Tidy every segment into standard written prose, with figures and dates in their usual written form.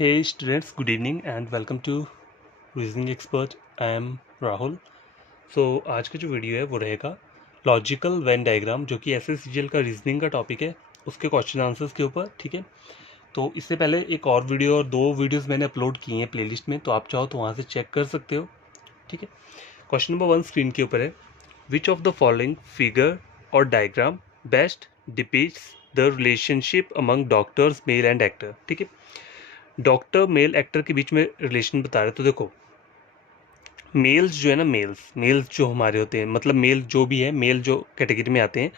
Hey students, good evening and welcome to Reasoning Expert. I am Rahul. So आज का जो video है वो रहेगा लॉजिकल वेन डायग्राम, जो कि एसएससीजीएल का रीजनिंग का टॉपिक है, उसके क्वेश्चन आंसर्स के ऊपर। ठीक है, तो इससे पहले एक और वीडियो और दो वीडियोस मैंने अपलोड किए हैं प्लेलिस्ट में, तो आप चाहो तो वहाँ से चेक कर सकते हो। ठीक है, क्वेश्चन नंबर 1 स्क्रीन के ऊपर है, which of the following figure और diagram best depicts the relationship among doctors male and actor. ठीक है, डॉक्टर मेल एक्टर के बीच में रिलेशन बता रहे। तो देखो, मेल्स जो है ना, मेल्स जो हमारे होते हैं, मतलब मेल जो भी है, मेल जो कैटेगरी में आते हैं,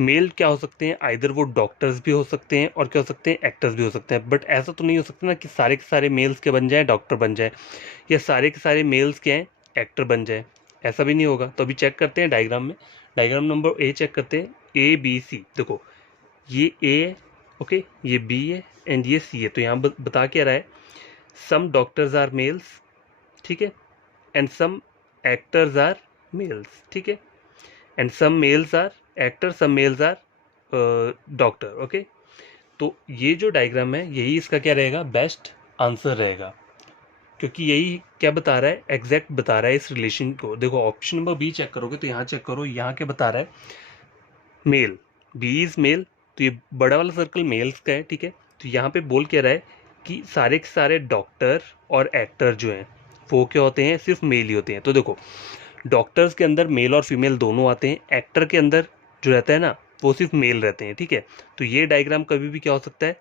मेल क्या हो सकते हैं, आइदर वो डॉक्टर्स भी हो सकते हैं और क्या हो सकते हैं, एक्टर्स भी हो सकते हैं। बट ऐसा तो नहीं हो सकता ना कि सारे के सारे मेल्स के बन जाए डॉक्टर बन जाए, या सारे के सारे मेल्स के हैं एक्टर बन जाए, ऐसा भी नहीं होगा। तो अभी चेक करते हैं डायग्राम में। डायग्राम नंबर ए चेक करते हैं, ए बी सी। देखो, ये ए है, ओके, ये बी है एंड ये सी है। तो यहाँ बता क्या रहा है, सम डॉक्टर्स आर मेल्स, ठीक है, and some actors are males, ठीक है, and some males are actor, some males are doctor. Okay, तो ये जो डायग्राम है यही इसका क्या रहेगा, बेस्ट आंसर रहेगा, क्योंकि यही क्या बता रहा है, एग्जैक्ट बता रहा है इस रिलेशन को। देखो ऑप्शन नंबर बी चेक करोगे तो यहाँ चेक करो, यहाँ क्या बता रहा है, मेल, बी इज मेल, तो ये बड़ा वाला सर्कल मेल्स का है। ठीक है, तो यहाँ पे बोल क्या रहा है कि सारे के सारे डॉक्टर और एक्टर जो हैं वो क्या होते हैं, सिर्फ मेल ही होते हैं। तो देखो, डॉक्टर्स के अंदर मेल और फीमेल दोनों आते हैं, एक्टर के अंदर जो रहता है ना वो सिर्फ मेल रहते हैं। ठीक है, तो ये डायग्राम कभी भी क्या हो सकता है,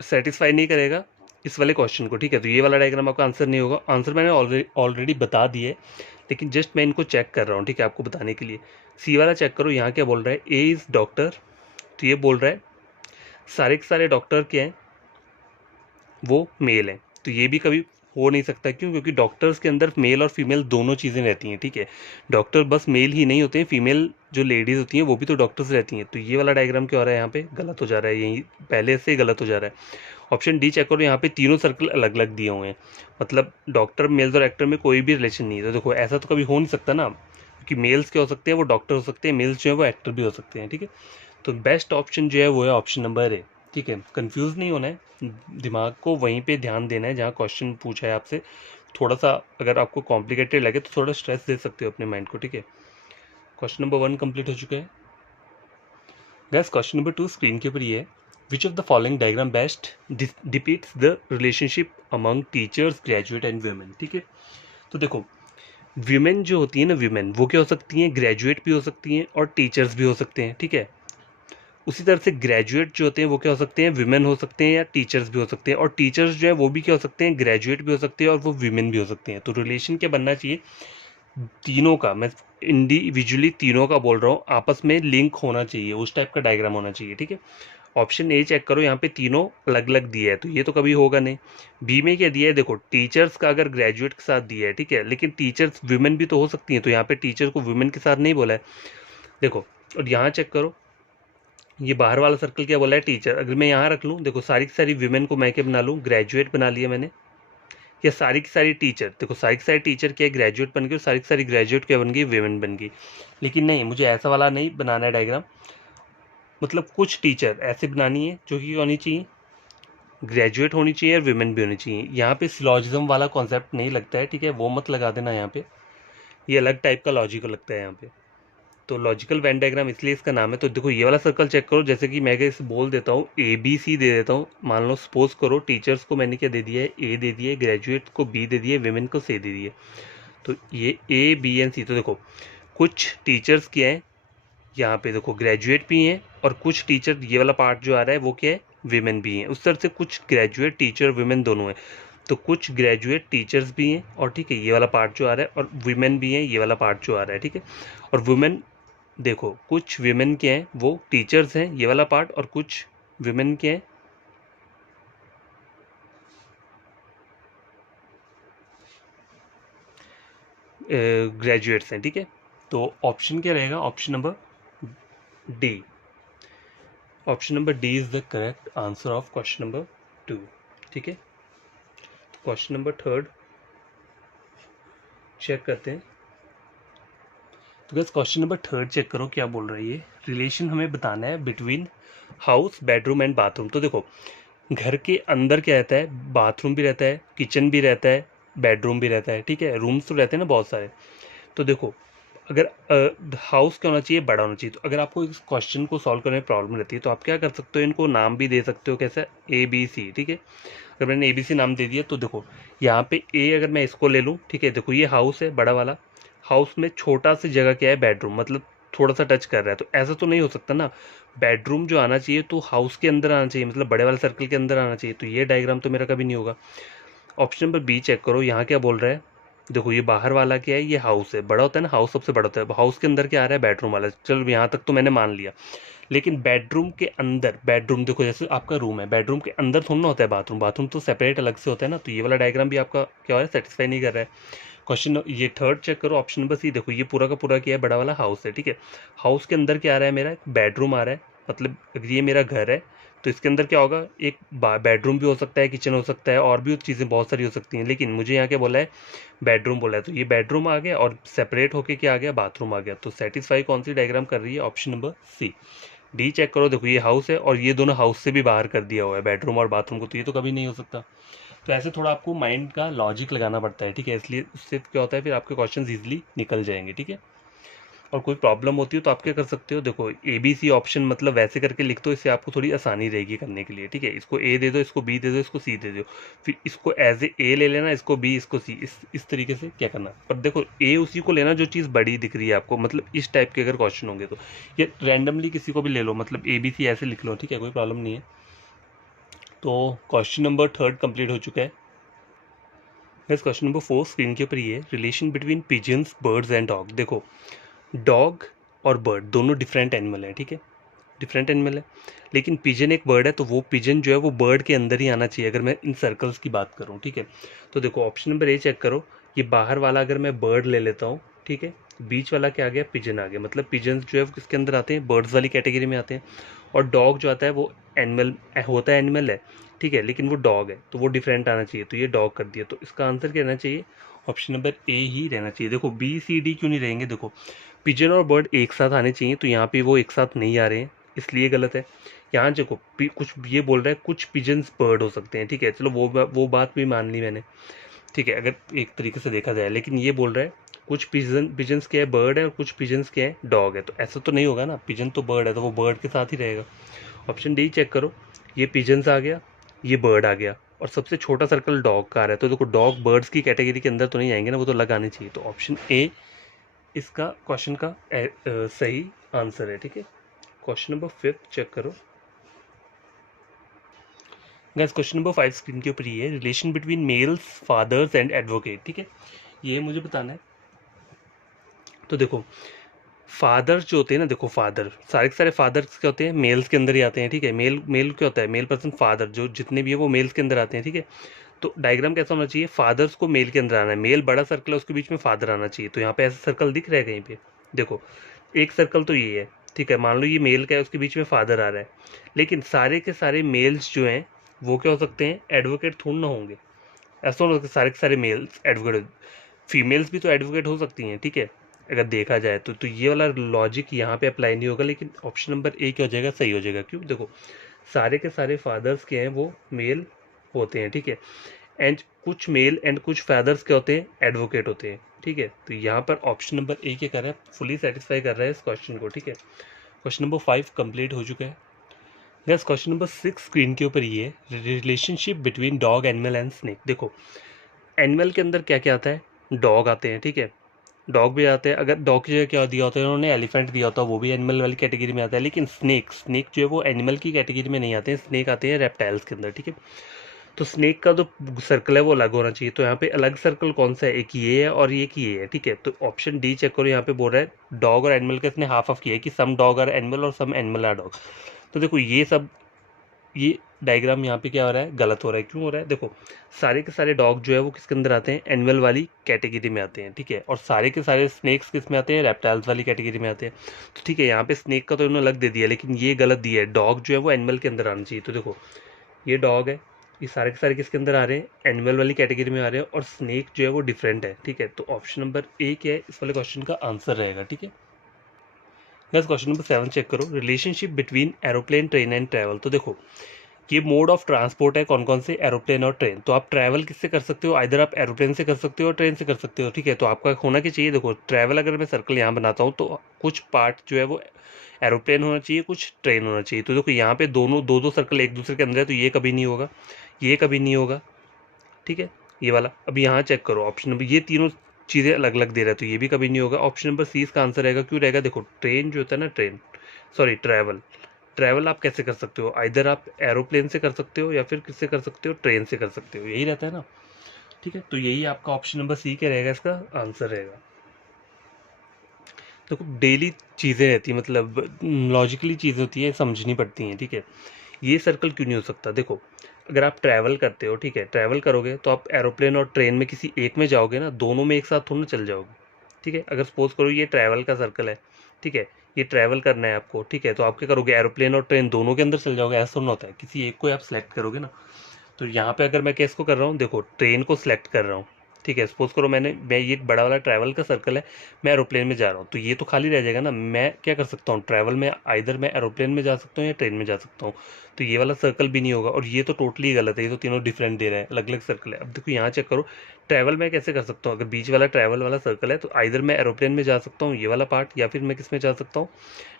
सेटिस्फाई नहीं करेगा इस वाले क्वेश्चन को। ठीक है, तो ये वाला डायग्राम आपका आंसर नहीं होगा। आंसर मैंने ऑलरेडी बता दिए, लेकिन जस्ट मैं इनको चेक कर रहा हूँ, ठीक है, आपको बताने के लिए। सी वाला चेक करो, यहाँ क्या बोल रहा है, ए इज़ डॉक्टर, तो ये बोल रहा है सारे के सारे डॉक्टर क्या हैं, वो मेल हैं। तो ये भी कभी हो नहीं सकता, क्यों, क्योंकि डॉक्टर्स के अंदर मेल और फीमेल दोनों चीज़ें रहती हैं। ठीक है, डॉक्टर बस मेल ही नहीं होते हैं, फीमेल जो लेडीज़ होती हैं वो भी तो डॉक्टर्स रहती हैं। तो ये वाला डायग्राम क्या हो रहा है, यहाँ पे गलत हो जा रहा है, यही पहले से गलत हो जा रहा है। ऑप्शन डी चेक करो, यहाँ पे तीनों सर्कल अलग अलग दिए हुए हैं, मतलब डॉक्टर मेल्स और एक्टर में कोई भी रिलेशन नहीं है। तो देखो ऐसा तो कभी हो नहीं सकता ना, क्योंकि मेल्स क्या हो सकते हैं, वो डॉक्टर हो सकते हैं, मेल्स जो है वो एक्टर भी हो सकते हैं। ठीक है, तो बेस्ट ऑप्शन जो है वो है ऑप्शन नंबर ए। ठीक है, कंफ्यूज नहीं होना है, दिमाग को वहीं पे ध्यान देना है जहाँ क्वेश्चन पूछा है आपसे। थोड़ा सा अगर आपको कॉम्प्लिकेटेड लगे तो थोड़ा स्ट्रेस दे सकते हो अपने माइंड को। ठीक है, क्वेश्चन नंबर 1 कंप्लीट हो चुका है। गैस क्वेश्चन नंबर 2 स्क्रीन के ऊपर ये है, which of the following diagram best depicts the relationship among teachers, graduate and women. ठीक है, तो देखो, वीमेन जो होती है ना, वीमेन वो क्या हो सकती हैं, ग्रेजुएट भी हो सकती हैं और टीचर्स भी हो सकते हैं। ठीक है, उसी तरह से ग्रेजुएट जो होते हैं वो क्या हो सकते हैं, विमेन हो सकते हैं या टीचर्स भी हो सकते हैं, और टीचर्स जो है वो भी क्या हो सकते हैं, ग्रेजुएट भी हो सकते हैं और वो विमेन भी हो सकते हैं। तो रिलेशन क्या बनना चाहिए, तीनों का, मैं इंडिविजुअली तीनों का बोल रहा हूँ, आपस में लिंक होना चाहिए, उस टाइप का डायग्राम होना चाहिए। ठीक है, ऑप्शन ए चेक करो, यहाँ पे तीनों अलग अलग दिया है, तो ये तो कभी होगा नहीं। बी में क्या दिया है, देखो टीचर्स का अगर ग्रेजुएट के साथ दिया है, ठीक है, लेकिन टीचर्स विमेन भी तो हो सकती हैं, तो यहाँ पे टीचर को विमेन के साथ नहीं बोला है। देखो, और यहाँ चेक करो, ये बाहर वाला सर्कल क्या बोला है, टीचर। अगर मैं यहाँ रख लूँ, देखो सारी की सारी विमेन को मैं क्या बना लूँ, ग्रेजुएट बना लिया मैंने, या सारी की सारी टीचर, देखो सारी की सारी टीचर क्या ग्रेजुएट बन गई और सारी की सारी ग्रेजुएट क्या बन गई, विमेन बन गई। लेकिन नहीं, मुझे ऐसा वाला नहीं बनाना है डायग्राम, मतलब कुछ टीचर ऐसे बनानी है जो कि होनी चाहिए, ग्रेजुएट होनी चाहिए और विमेन भी होनी चाहिए। यहाँ पे सिलॉजिज्म वाला कॉन्सेप्ट नहीं लगता है, ठीक है, वो मत लगा देना यहाँ पे, ये अलग टाइप का लॉजिकल लगता है यहाँ पे। तो लॉजिकल वेन डायग्राम इसलिए इसका नाम है। तो देखो ये वाला सर्कल चेक करो, जैसे कि मैं इसे बोल देता हूँ, ए बी सी दे देता हूँ, मान लो सपोज करो टीचर्स को मैंने क्या दे दिया है, ए दे दिया है, ग्रेजुएट को बी दे दिए, विमेन को सी दे दिए। तो ये ए बी एंड सी, तो देखो कुछ टीचर्स क्या है, यहाँ पे देखो ग्रेजुएट भी हैं, और कुछ टीचर, ये वाला पार्ट जो आ रहा है वो क्या है, विमेन भी हैं। उस तरह से कुछ ग्रेजुएट टीचर विमेन दोनों हैं, तो कुछ ग्रेजुएट टीचर्स भी हैं, और ठीक है ये वाला पार्ट जो आ रहा है, और विमेन भी हैं, ये वाला पार्ट जो आ रहा है। ठीक है, और वुमेन, देखो कुछ विमेन के हैं वो टीचर्स हैं, ये वाला पार्ट, और कुछ विमेन के हैं ग्रेजुएट्स हैं। ठीक है, तो ऑप्शन क्या रहेगा, option number D. Option number D is the correct answer of question number 2। ठीक है, क्वेश्चन नंबर 3 चेक करते हैं। तो गैस क्वेश्चन नंबर 3 चेक करो, क्या बोल रहा है ये, रिलेशन हमें बताना है between house, bedroom and bathroom. तो देखो घर के अंदर क्या रहता है, बाथरूम भी रहता है, किचन भी रहता है, बेडरूम भी रहता है, ठीक है, रूम्स तो रहते हैं ना बहुत सारे। तो देखो, अगर हाउस क्या होना चाहिए, बड़ा होना चाहिए। तो अगर आपको इस क्वेश्चन को सॉल्व करने में प्रॉब्लम रहती है तो आप क्या कर सकते हो, इनको नाम भी दे सकते हो, कैसे, ए बी सी, ठीक है। अगर मैंने ए बी सी नाम दे दिया तो देखो यहाँ पे ए अगर मैं इसको ले लूँ, ठीक है, देखो ये हाउस है बड़ा वाला, हाउस में छोटा सी जगह क्या है, बेडरूम, मतलब थोड़ा सा टच कर रहा है, तो ऐसा तो नहीं हो सकता ना। बेडरूम जो आना चाहिए तो हाउस के अंदर आना चाहिए, मतलब बड़े वाले सर्कल के अंदर आना चाहिए, तो ये डायग्राम तो मेरा कभी नहीं होगा। ऑप्शन नंबर बी चेक करो, यहाँ क्या बोल रहा है, देखो ये बाहर वाला क्या है, ये हाउस है, बड़ा होता है ना, हाउस सबसे बड़ा होता है, हाउस के अंदर क्या आ रहा है, बेडरूम वाला, चलो यहाँ तक तो मैंने मान लिया। लेकिन बेडरूम के अंदर, बेडरूम देखो जैसे आपका रूम है, बेडरूम के अंदर थोड़ा ना होता है बाथरूम, बाथरूम तो सेपरेट अलग से होता है ना, तो ये वाला डायग्राम भी आपका क्या हो रहा है, सेटिस्फाई नहीं कर रहा है। क्वेश्चन ये थर्ड चेक करो, ऑप्शन नंबर सी, देखो ये पूरा का पूरा क्या है, बड़ा वाला हाउस है, ठीक है। हाउस के अंदर क्या आ रहा है, मेरा बेडरूम आ रहा है, मतलब अगर ये मेरा घर है तो इसके अंदर क्या होगा, एक बेडरूम भी हो सकता है, किचन हो सकता है, और भी चीज़ें बहुत सारी हो सकती हैं, लेकिन मुझे यहाँ क्या बोला है, बेडरूम बोला है, तो ये बेडरूम आ गया और सेपरेट होके क्या आ गया, बाथरूम आ गया। तो सेटिस्फाई कौन सी डायग्राम कर रही है, option number C. D check करो, देखो ये हाउस है और ये दोनों हाउस से भी बाहर कर दिया हुआ है बेडरूम और बाथरूम को, तो ये तो कभी नहीं हो सकता। तो ऐसे थोड़ा आपको माइंड का लॉजिक लगाना पड़ता है, ठीक है, इसलिए उससे क्या होता है, फिर आपके क्वेश्चन ईजिली निकल जाएंगे, ठीक है। और कोई प्रॉब्लम होती है तो आप क्या कर सकते हो, देखो ए बी सी ऑप्शन मतलब वैसे करके लिख दो, इससे आपको थोड़ी आसानी रहेगी करने के लिए, ठीक है। इसको ए दे दो, इसको बी दे दो, इसको सी दे दो, फिर इसको एज ए ले लेना, इसको बी, इसको सी, इस तरीके से क्या करना। पर देखो ए उसी को लेना जो चीज़ बड़ी दिख रही है आपको, मतलब इस टाइप के अगर क्वेश्चन होंगे तो, ये रैंडमली किसी को भी ले लो, मतलब ए बी सी ऐसे लिख लो, ठीक है, कोई प्रॉब्लम नहीं है। तो क्वेश्चन नंबर थर्ड कंप्लीट हो चुका है। नेक्स्ट क्वेश्चन नंबर 4 स्क्रीन के ऊपर ये है, relation between pigeons, birds and dog. देखो डॉग और बर्ड दोनों डिफरेंट एनिमल हैं, ठीक है, डिफरेंट एनिमल है, लेकिन पिजन एक बर्ड है, तो वो पिजन जो है वो बर्ड के अंदर ही आना चाहिए, अगर मैं इन सर्कल्स की बात करूँ, ठीक है। तो देखो ऑप्शन नंबर ए चेक करो, ये बाहर वाला अगर मैं बर्ड ले लेता हूँ, ठीक है, बीच वाला क्या आ गया, पिजन आ गया, मतलब पिजन जो है वो किसके अंदर आते हैं, बर्ड्स वाली कैटेगरी में आते हैं। और डॉग जो आता है वो एनिमल होता है, एनिमल है, ठीक है, लेकिन वो डॉग है, तो वो डिफरेंट आना चाहिए, तो ये डॉग कर दिया, तो इसका आंसर क्या रहना चाहिए, ऑप्शन नंबर ए ही रहना चाहिए। देखो बी सी डी क्यों नहीं रहेंगे, देखो पिजन और बर्ड एक साथ आने चाहिए, तो यहाँ पे वो एक साथ नहीं आ रहे हैं, इसलिए गलत है। यहाँ देखो कुछ ये बोल रहा है कुछ पिजन्स बर्ड हो सकते हैं, ठीक है, चलो वो बात भी मान ली मैंने, ठीक है, अगर एक तरीके से देखा जाए, लेकिन ये बोल रहा है कुछ पिजन्स क्या है, बर्ड है, और कुछ पिजन्स क्या है, डॉग है, तो ऐसा तो नहीं होगा ना, पिजन तो बर्ड है तो वो बर्ड के साथ ही रहेगा। ऑप्शन डी चेक करो, ये पिजन्स आ गया, ये बर्ड आ गया, और सबसे छोटा सर्कल डॉग का आ रहा है, तो देखो डॉग बर्ड्स की कैटेगरी के अंदर तो नहीं आएंगे ना, वो तो अलग आने चाहिए, तो ऑप्शन ए इसका क्वेश्चन का सही आंसर है, ठीक है। क्वेश्चन नंबर 5 चेक करो, गैस क्वेश्चन नंबर 5 स्क्रीन के ऊपर ये है, relation between males, fathers and advocate, ठीक है, ये मुझे बताना है। तो देखो फादर जो होते हैं ना, देखो फादर, सारे के सारे फादर्स क्या होते हैं, मेल्स के अंदर ही आते हैं, ठीक है, मेल मेल क्या होता है, मेल पर्सन फादर, जो जितने भी है वो मेल्स के अंदर आते हैं, ठीक है। तो डायग्राम कैसा होना चाहिए, फादर्स को मेल के अंदर आना है, मेल बड़ा सर्कल है उसके बीच में फादर आना चाहिए, तो यहाँ पे ऐसा सर्कल दिख रहा है कहीं पे, देखो एक सर्कल तो ये है, ठीक है, मान लो ये मेल का है, उसके बीच में फादर आ रहा है, लेकिन सारे के सारे मेल्स जो हैं वो क्या हो सकते हैं, एडवोकेट थोड़ा ना होंगे, ऐसा हो सकता है सारे के सारे मेल्स एडवोकेट, फीमेल्स भी तो एडवोकेट हो सकती हैं, ठीक है, अगर देखा जाए तो ये वाला लॉजिक यहाँ पे अप्लाई नहीं होगा, लेकिन ऑप्शन नंबर ए क्या हो जाएगा, सही हो जाएगा, क्यों, देखो सारे के सारे फादर्स के हैं वो मेल होते हैं, ठीक है, एंड कुछ मेल एंड कुछ फादर्स के होते हैं, एडवोकेट होते हैं, ठीक है, तो यहाँ पर ऑप्शन नंबर ए क्या कर रहा है, फुली सेटिस्फाई कर रहा है इस क्वेश्चन को, ठीक है। क्वेश्चन नंबर 5 कंप्लीट हो चुका है। यस क्वेश्चन नंबर 6 स्क्रीन के ऊपर ये है, relationship between dog, animal and snake. देखो एनिमल के अंदर क्या क्या आता है, डॉग आते हैं, ठीक है, डॉग भी आते हैं, अगर डॉग की जगह क्या दिया होता है उन्होंने, एलिफेंट दिया होता है, वो भी एनिमल वाली कैटेगरी में आता है, लेकिन स्नेक स्नेक जो है वो एनिमल की कैटेगरी में नहीं आते हैं, स्नेक आते हैं रेप्टाइल्स के अंदर, ठीक है। तो स्नेक का जो सर्कल है वो अलग होना चाहिए, तो यहाँ पे अलग सर्कल कौन सा है, एक ये है और एक ये है, ठीक है, तो ऑप्शन डी चेक करो, यहाँ पे बोल रहा है डॉग और एनिमल का इसने हाफ ऑफ किया है कि सम डॉग आर एनिमल और सम एनिमल आर डॉग। तो देखो ये सब, ये डायग्राम यहाँ पे क्या हो रहा है, गलत हो रहा है, क्यों हो रहा है, देखो सारे के सारे डॉग जो है वो किसके अंदर आते हैं, एनिमल वाली कैटेगरी में आते हैं, ठीक है, और सारे के सारे स्नेक्स किस में आते हैं, रेप्टाइल्स वाली कैटेगरी में आते हैं। तो ठीक है, यहाँ पे स्नेक का तो इन्होंने अलग दे दिया, लेकिन ये गलत दिया है, डॉग जो है वो एनिमल के अंदर आना चाहिए, तो देखो ये डॉग है, ये सारे के सारे किसके अंदर आ रहे हैं, एनिमल वाली कैटेगरी में आ रहे हैं, और स्नेक जो है वो डिफरेंट है, ठीक है, तो ऑप्शन नंबर ए क्या है इस वाले क्वेश्चन का आंसर रहेगा, ठीक है। बस क्वेश्चन नंबर 7 चेक करो, relationship between aeroplane, train and travel. तो देखो ये मोड ऑफ ट्रांसपोर्ट है कौन कौन से, एरोप्लेन और ट्रेन। तो आप ट्रैवल किससे कर सकते हो, आइदर आप एरोप्लेन से कर सकते हो और ट्रेन से कर सकते हो, ठीक है। तो आपका होना क्या चाहिए, देखो ट्रैवल अगर मैं सर्कल यहाँ बनाता हूँ तो कुछ पार्ट जो है वो एरोप्लेन होना चाहिए, कुछ ट्रेन होना चाहिए। तो देखो यहाँ पे दोनों दो दो सर्कल एक दूसरे के अंदर है, तो ये कभी नहीं होगा, ये कभी नहीं होगा, ठीक है, ये वाला। अब यहाँ चेक करो ऑप्शन नंबर, ये तीनों चीज़ें अलग अलग दे रहा है, तो ये भी कभी नहीं होगा। ऑप्शन नंबर सी इसका आंसर रहेगा। क्यों रहेगा, देखो ट्रेन जो होता है ना, ट्रेन सॉरी ट्रैवल, ट्रैवल आप कैसे कर सकते हो, आइदर आप एरोप्लेन से कर सकते हो या फिर किससे कर सकते हो, ट्रेन से कर सकते हो, यही रहता है ना, ठीक है। तो यही आपका ऑप्शन नंबर सी क्या रहेगा, इसका आंसर रहेगा। देखो डेली चीज़ें रहती है, मतलब लॉजिकली चीज़ें होती है, समझनी पड़ती हैं, ठीक है। ये सर्कल क्यों नहीं हो सकता, देखो अगर आप ट्रैवल करते हो, ठीक है, ट्रैवल करोगे तो आप एरोप्लेन और ट्रेन में किसी एक में जाओगे ना, दोनों में एक साथ थोड़ा ना चल जाओगे, ठीक है। अगर सपोज करो ये ट्रैवल का सर्कल है, ठीक है, ये ट्रैवल करना है आपको, ठीक है, तो आप क्या करोगे, एरोप्लेन और ट्रेन दोनों के अंदर चल जाओगे, ऐसा नहीं होता है, किसी एक को आप सेलेक्ट करोगे ना। तो यहाँ पे अगर मैं केस को कर रहा हूँ, देखो ट्रेन को सिलेक्ट कर रहा हूँ, ठीक है, सपोज करो मैं ये बड़ा वाला ट्रैवल का सर्कल है, मैं एरोप्लेन में जा रहा हूँ, तो ये तो खाली रह जाएगा ना। मैं क्या कर सकता हूँ, ट्रैवल में आइदर मैं एरोप्लेन में जा सकता हूँ या ट्रेन में जा सकता हूँ, तो ये वाला सर्कल भी नहीं होगा, और ये तो टोटली गलत है, ये तो तीनों डिफरेंट दे रहे हैं, अलग अलग सर्कल है। अब देखो यहाँ चेक करो, ट्रैवल में कैसे कर सकता हूँ, अगर बीच वाला ट्रैवल वाला सर्कल है तो आइदर मैं एरोप्लेन में जा सकता हूँ ये वाला पार्ट, या फिर मैं किस में जा सकता हूँ,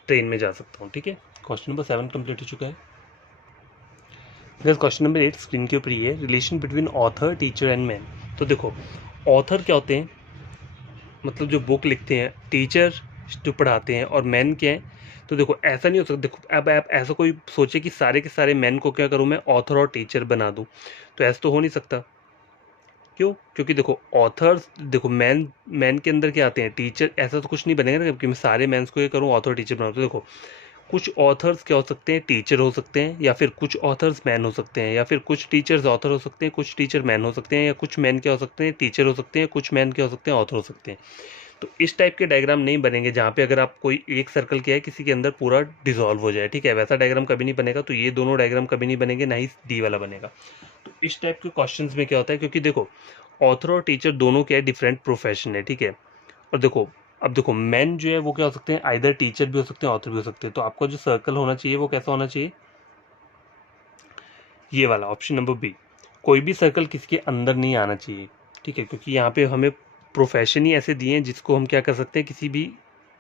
ट्रेन में जा सकता हूँ, ठीक है। क्वेश्चन नंबर 7 कंप्लीट हो चुका है। क्वेश्चन नंबर 8 स्क्रीन के ऊपर ये है, relation between author, teacher and man. तो देखो ऑथर क्या होते हैं, मतलब जो बुक लिखते हैं, टीचर जो पढ़ाते हैं, और मैन क्या है। तो देखो ऐसा नहीं हो सकता, देखो अब आप ऐसा कोई सोचे कि सारे के सारे मैन को क्या करूँ मैं, ऑथर और टीचर बना दूँ, तो ऐसा तो हो नहीं सकता। क्यों, क्योंकि देखो ऑथर्स, देखो मैन मैन के अंदर क्या आते हैं, टीचर, ऐसा तो कुछ नहीं बनेगा ना कि मैं सारे मैंस को ये करूँ ऑथर टीचर बनाऊँ। तो देखो कुछ ऑथर्स क्या हो सकते हैं, टीचर हो सकते हैं, या फिर कुछ ऑथर्स मैन हो सकते हैं, या फिर कुछ टीचर्स ऑथर हो सकते हैं, कुछ टीचर मैन हो सकते हैं, या कुछ मैन क्या हो सकते हैं, टीचर हो सकते हैं, कुछ मैन क्या हो सकते हैं, ऑथर हो सकते हैं। तो इस टाइप के डायग्राम नहीं बनेंगे जहाँ पे अगर आप कोई एक सर्कल किया है किसी के अंदर पूरा डिसॉल्व हो जाए, ठीक है, वैसा डायग्राम कभी नहीं बनेगा। तो ये दोनों डायग्राम कभी नहीं बनेंगे, ना ही डी वाला बनेगा। तो इस टाइप के क्वेश्चंस में क्या होता है, क्योंकि देखो ऑथर और टीचर दोनों क्या है, डिफरेंट प्रोफेशन है, ठीक है। और देखो अब देखो मैन जो है वो क्या हो सकते हैं, आइदर टीचर भी हो सकते हैं, ऑथर भी हो सकते हैं। तो आपका जो सर्कल होना चाहिए वो कैसा होना चाहिए, ये वाला ऑप्शन नंबर बी। कोई भी सर्कल किसी के अंदर नहीं आना चाहिए, ठीक है, क्योंकि यहाँ पे हमें प्रोफेशन ही ऐसे दिए हैं जिसको हम क्या कर सकते हैं, किसी भी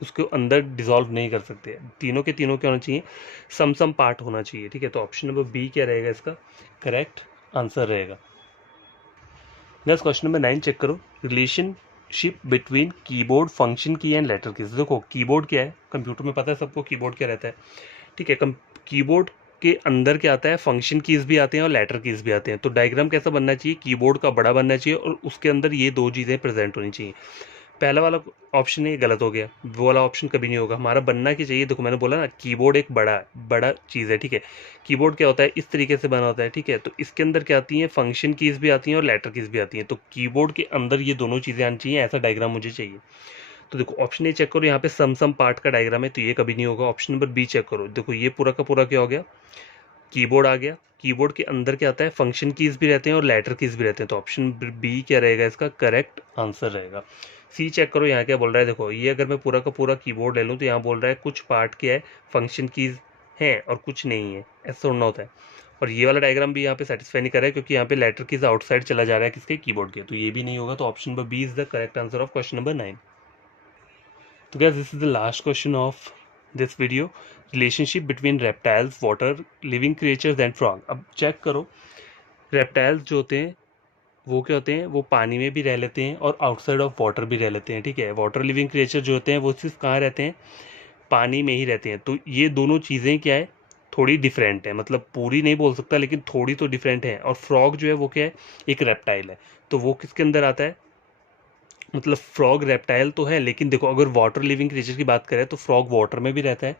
उसके अंदर डिसॉल्व नहीं कर सकते। तीनों के तीनों क्या होना चाहिए, सम पार्ट होना चाहिए, ठीक है। तो ऑप्शन नंबर बी क्या रहेगा, इसका करेक्ट आंसर रहेगा। नेक्स्ट क्वेश्चन नंबर 9 चेक करो, रिलेशनशिप बिटवीन कीबोर्ड फंक्शन की एंड लेटर कीज। देखो कीबोर्ड क्या है, कंप्यूटर में पता है सबको कीबोर्ड क्या रहता है, ठीक है। कीबोर्ड के अंदर क्या आता है, फंक्शन कीज भी आते हैं और लेटर कीज भी आते हैं। तो डायग्राम कैसा बनना चाहिए, कीबोर्ड का बड़ा बनना चाहिए और उसके अंदर ये दो चीज़ें प्रेजेंट होनी चाहिए। पहला वाला ऑप्शन है गलत हो गया, वो वाला ऑप्शन कभी नहीं होगा। हमारा बनना क्या चाहिए, देखो मैंने बोला ना कीबोर्ड एक बड़ा चीज़ है, ठीक है। कीबोर्ड क्या होता है, इस तरीके से बना होता है, ठीक है। तो इसके अंदर क्या आती हैं, फंक्शन कीज भी आती हैं और लेटर कीज भी आती हैं। तो कीबोर्ड के अंदर ये दोनों चीज़ें आनी चाहिए, ऐसा डायग्राम मुझे चाहिए। तो देखो ऑप्शन ए चेक करो, यहाँ पे सम पार्ट का डायग्राम है, तो ये कभी नहीं होगा। ऑप्शन नंबर बी चेक करो, देखो ये पूरा का पूरा क्या हो गया, कीबोर्ड आ गया। कीबोर्ड के अंदर क्या आता है, फंक्शन कीज भी रहते हैं और लेटर कीज भी रहते हैं। तो ऑप्शन बी क्या रहेगा, इसका करेक्ट आंसर रहेगा। सी चेक करो, यहाँ क्या बोल रहा है, देखो ये अगर मैं पूरा का पूरा कीबोर्ड ले लूँ तो यहाँ बोल रहा है कुछ पार्ट क्या है, फंक्शन कीज है और कुछ नहीं है, ऐसा थोड़ा होता है। और ये वाला डायग्राम भी यहाँ पे सेटिस्फाई नहीं कर रहा है, क्योंकि यहाँ पे लेटर कीज आउटसाइड चला जा रहा है किसके, कीबोर्ड के। तो ये भी नहीं होगा। तो option number B is the correct answer of question number 9। तो guys, this is the last question of this video, relationship between reptiles, water living creatures and frog। अब चेक करो, रेप्टाइल्स जो होते हैं वो क्या होते हैं, वो पानी में भी रह लेते हैं और आउटसाइड ऑफ वाटर भी रह लेते हैं, ठीक है। वाटर लिविंग क्रिएचर जो होते हैं वो सिर्फ कहाँ रहते हैं, पानी में ही रहते हैं। तो ये दोनों चीज़ें क्या है, थोड़ी डिफरेंट है, मतलब पूरी नहीं बोल सकता लेकिन थोड़ी तो डिफरेंट है। और फ्रॉग जो है वो क्या है, एक रेप्टाइल है। तो वो किसके अंदर आता है, मतलब फ्रॉग रेप्टाइल तो है, लेकिन देखो अगर वाटर लिविंग क्रिएचर की बात करें तो फ्रॉग वाटर में भी रहता है,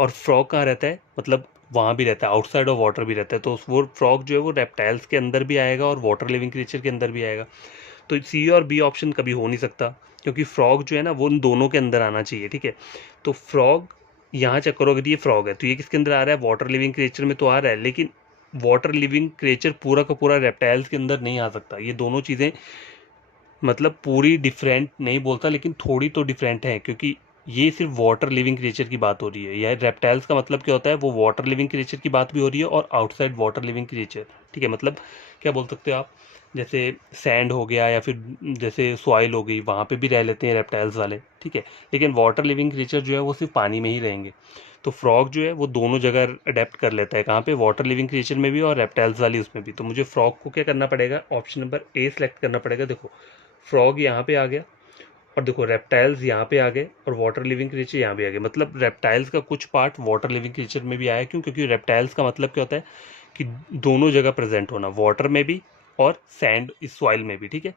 और फ्रॉग कहाँ रहता है, मतलब वहाँ भी रहता है, आउटसाइड ऑफ वाटर भी रहता है। तो वो फ्रॉग जो है वो रेप्टाइल्स के अंदर भी आएगा और वाटर लिविंग क्रिएचर के अंदर भी आएगा। तो सी और बी ऑप्शन कभी हो नहीं सकता, क्योंकि फ्रॉग जो है ना वो उन दोनों के अंदर आना चाहिए, ठीक है। तो फ्रॉग यहाँ चेक करो, अगर ये फ्रॉग है तो ये किसके अंदर आ रहा है, वाटर लिविंग क्रिएचर में तो आ रहा है, लेकिन वाटर लिविंग क्रिएचर पूरा का पूरा रेप्टाइल्स के अंदर नहीं आ सकता। ये दोनों चीज़ें मतलब पूरी डिफरेंट नहीं बोलता, लेकिन थोड़ी तो डिफरेंट है, क्योंकि ये सिर्फ वाटर लिविंग क्रिएचर की बात हो रही है। यह रेप्टाइल्स का मतलब क्या होता है, वो वाटर लिविंग क्रिएचर की बात भी हो रही है और आउटसाइड वाटर लिविंग क्रिएचर, ठीक है। मतलब क्या बोल सकते हो आप, जैसे सैंड हो गया या फिर जैसे सॉइल हो गई, वहाँ पे भी रह लेते हैं रेप्टाइल्स वाले, ठीक है। लेकिन वाटर लिविंग क्रिएचर जो है वो सिर्फ पानी में ही रहेंगे। तो फ्रॉग जो है वो दोनों जगह अडेप्ट कर लेता है, कहाँ पे, वाटर लिविंग क्रिएचर में भी और रेप्टाइल्स वाली उसमें भी। तो मुझे फ्रॉग को क्या करना पड़ेगा, ऑप्शन नंबर ए सेलेक्ट करना पड़ेगा। देखो फ्रॉग यहाँ पे आ गया, और देखो रेप्टाइल्स यहाँ पे आ गए, और वाटर लिविंग क्रिएचर यहाँ पे आ गए। मतलब रेप्टाइल्स का कुछ पार्ट वाटर लिविंग क्रिएचर में भी आया, क्यों, क्योंकि रेप्टाइल्स का मतलब क्या होता है कि दोनों जगह प्रेजेंट होना, वाटर में भी और सैंड इस सॉइल में भी, ठीक है।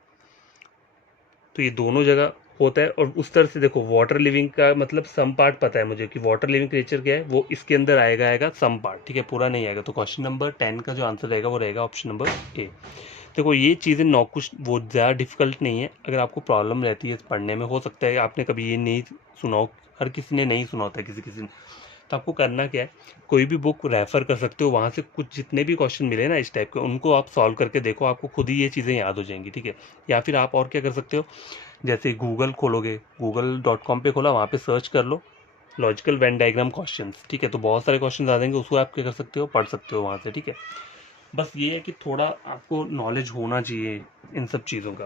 तो ये दोनों जगह होता है। और उस तरह से देखो वाटर लिविंग का मतलब सम पार्ट पता है मुझे कि वाटर लिविंग क्रिएचर क्या है, वो इसके अंदर आएगा सम पार्ट, ठीक है, पूरा नहीं आएगा। तो क्वेश्चन नंबर 10 का जो आंसर रहेगा वो रहेगा ऑप्शन नंबर ए। देखो ये चीज़ें नौ कुछ वो ज़्यादा डिफिकल्ट नहीं है। अगर आपको प्रॉब्लम रहती है पढ़ने में, हो सकता है आपने कभी ये नहीं सुना हो, हर किसी ने नहीं सुना होता है, किसी किसी ने। तो आपको करना क्या है, कोई भी बुक रेफ़र कर सकते हो, वहाँ से कुछ जितने भी क्वेश्चन मिले ना इस टाइप के, उनको आप सॉल्व करके देखो, आपको खुद ही ये चीज़ें याद हो जाएंगी, ठीक है। या फिर आप और क्या कर सकते हो, जैसे गूगल खोलोगे, google.com पे खोला, वहाँ पे सर्च कर लो लॉजिकल वेन डायग्राम क्वेश्चंस, ठीक है। तो बहुत सारे क्वेश्चन आ जाएंगे, उसको आप क्या कर सकते हो, पढ़ सकते हो वहाँ से, ठीक है। बस ये है कि थोड़ा आपको नॉलेज होना चाहिए इन सब चीज़ों का।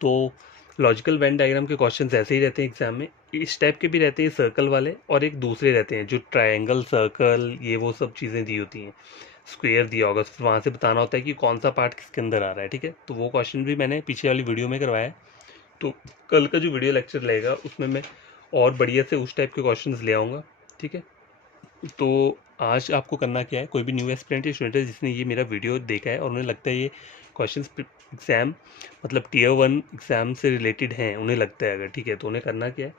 तो लॉजिकल वेन डायग्राम के क्वेश्चंस ऐसे ही रहते हैं एग्जाम में, इस टाइप के भी रहते हैं सर्कल वाले, और एक दूसरे रहते हैं जो ट्रायंगल, सर्कल, ये वो सब चीज़ें दी होती हैं, स्क्वायर दिया होगा, फिर वहाँ से बताना होता है कि कौन सा पार्ट किसके अंदर आ रहा है, ठीक है। तो वो क्वेश्चन भी मैंने पीछे वाली वीडियो में करवाया है। तो कल का जो वीडियो लेक्चर रहेगा उसमें मैं और बढ़िया से उस टाइप के क्वेश्चंस ले आऊँगा, ठीक है। तो आज आपको करना क्या है, कोई भी न्यू एस्पिरेंट या स्टूडेंट है जिसने ये मेरा वीडियो देखा है और उन्हें लगता है ये क्वेश्चंस एग्ज़ाम मतलब टियर 1 एग्ज़ाम से रिलेटेड हैं, उन्हें लगता है अगर, ठीक है, तो उन्हें करना क्या है,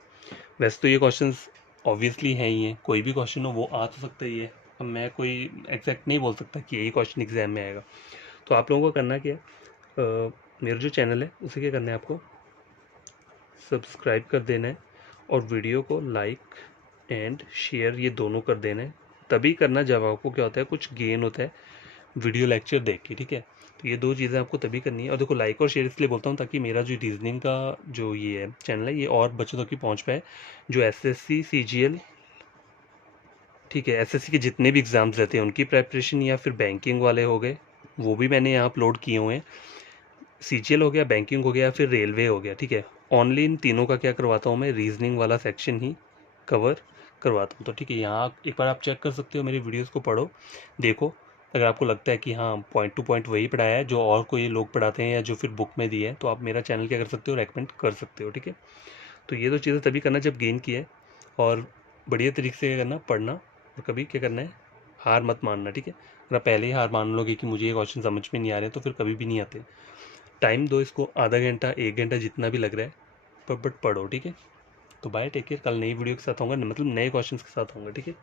वैसे तो ये क्वेश्चंस ऑब्वियसली हैं ही हैं, कोई भी क्वेश्चन हो वो आ तो सकता ही है। अब मैं कोई एग्जैक्ट नहीं बोल सकता कि यही क्वेश्चन एग्ज़ाम में आएगा। तो आप लोगों को करना क्या है, मेरा जो चैनल है उसे क्या करना है, आपको सब्सक्राइब कर देना है और वीडियो को लाइक एंड शेयर ये दोनों कर देना है। तभी करना जब आपको क्या होता है, कुछ गेन होता है वीडियो लेक्चर देख के, ठीक है। तो ये दो चीज़ें आपको तभी करनी है। और देखो लाइक और शेयर इसलिए बोलता हूँ ताकि मेरा जो रीजनिंग का जो ये है चैनल है, ये और बच्चों तक की पहुँच पाए, जो एसएससी सीजीएल, ठीक है, एसएससी के जितने भी एग्ज़ाम्स रहते हैं उनकी प्रेपरेशन, या फिर बैंकिंग वाले हो गए, वो भी मैंने यहाँ अपलोड किए हुए हैं। सीजीएल हो गया, बैंकिंग हो गया, फिर रेलवे हो गया, ठीक है। ओनली इन तीनों का क्या करवाता हूँ मैं, रीजनिंग वाला सेक्शन ही कवर करवाता हूँ। तो ठीक है, यहाँ एक बार आप चेक कर सकते हो, मेरी वीडियोस को पढ़ो, देखो, अगर आपको लगता है कि हाँ पॉइंट टू पॉइंट वही पढ़ाया है जो और कोई लोग पढ़ाते हैं या जो फिर बुक में दिया है, तो आप मेरा चैनल क्या कर सकते हो, रेकमेंड कर सकते हो, ठीक है। तो ये दो चीज़ें तभी करना जब गेन किया है, और बढ़िया तरीके से क्या करना, पढ़ना, और कभी क्या करना है, हार मत मानना, ठीक है। अगर आप पहले ही हार मान लोगे कि मुझे ये क्वेश्चन समझ में नहीं आ रहे तो फिर कभी भी नहीं आते। टाइम दो इसको, आधा घंटा 1 घंटा जितना भी लग रहा है, बट पढ़ो, ठीक है। तो बाय, टेक केयर, कल नई वीडियो के साथ आऊँगा, मतलब नए क्वेश्चंस के साथ आऊँगा, ठीक है।